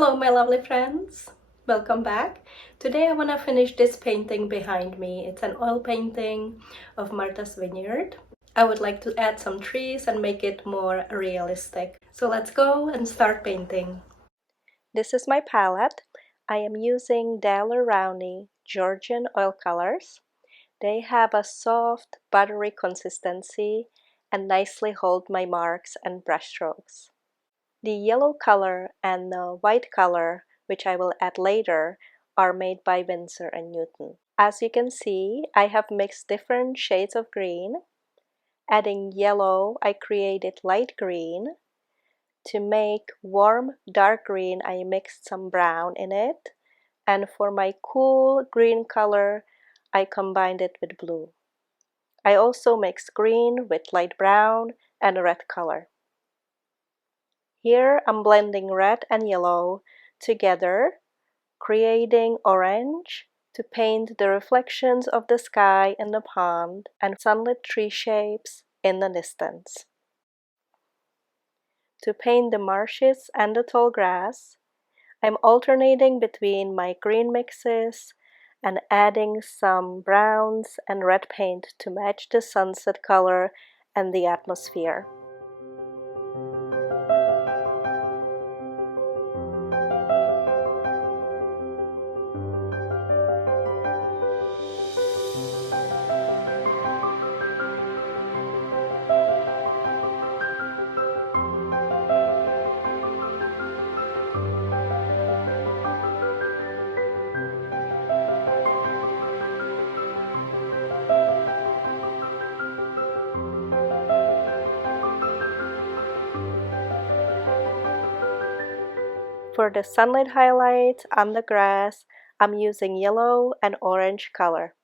Hello my lovely friends, welcome back. Today I want to finish this painting behind me. It's an oil painting of Martha's Vineyard. I would like to add some trees and make it more realistic. So let's go and start painting. This is my palette. I am using Daler Rowney Georgian oil colors. They have a soft, buttery consistency and nicely hold my marks and brush strokes. The yellow color and the white color, which I will add later, are made by Winsor Newton. As you can see, I have mixed different shades of green. Adding yellow, I created light green. To make warm dark green, I mixed some brown in it. And for my cool green color, I combined it with blue. I also mixed green with light brown and a red color. Here I'm blending red and yellow together, creating orange to paint the reflections of the sky and the pond and sunlit tree shapes in the distance. To paint the marshes and the tall grass, I'm alternating between my green mixes and adding some browns and red paint to match the sunset color and the atmosphere. For the sunlight highlight on the grass, I'm using yellow and orange color.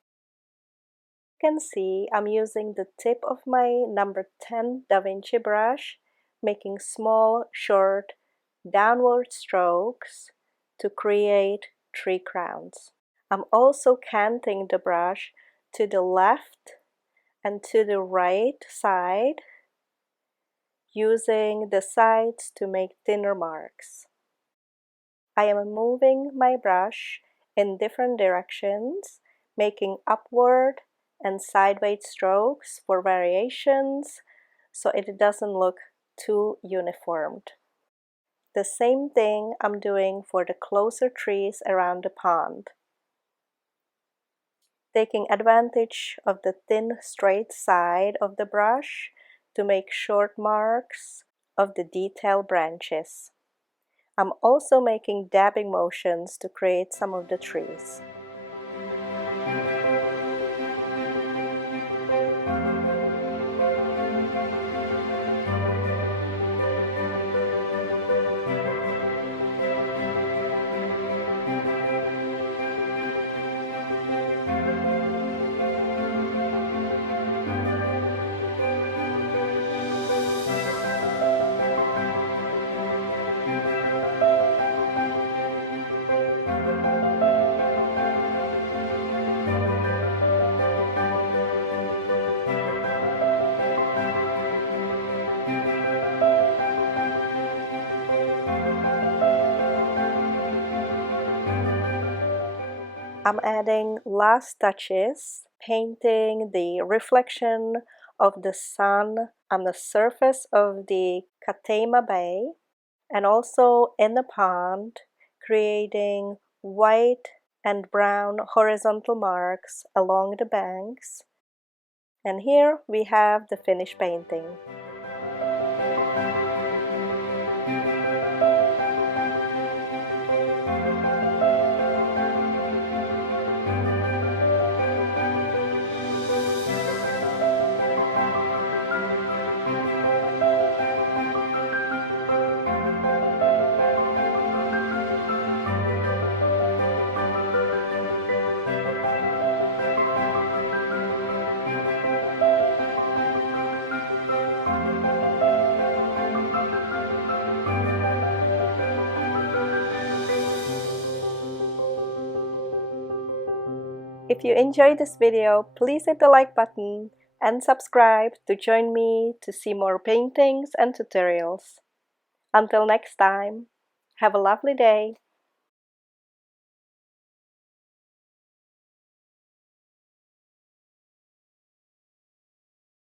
You can see I'm using the tip of my number 10 Da Vinci brush, making small, short, downward strokes to create tree crowns. I'm also canting the brush to the left and to the right side, using the sides to make thinner marks. I am moving my brush in different directions, making upward and sideways strokes for variations so it doesn't look too uniformed. The same thing I'm doing for the closer trees around the pond. Taking advantage of the thin straight side of the brush to make short marks of the detailed branches. I'm also making dabbing motions to create some of the trees. I'm adding last touches, painting the reflection of the sun on the surface of the Cadmium Bay and also in the pond, creating white and brown horizontal marks along the banks. And here we have the finished painting. If you enjoyed this video, please hit the like button and subscribe to join me to see more paintings and tutorials. Until next time! Have a lovely day.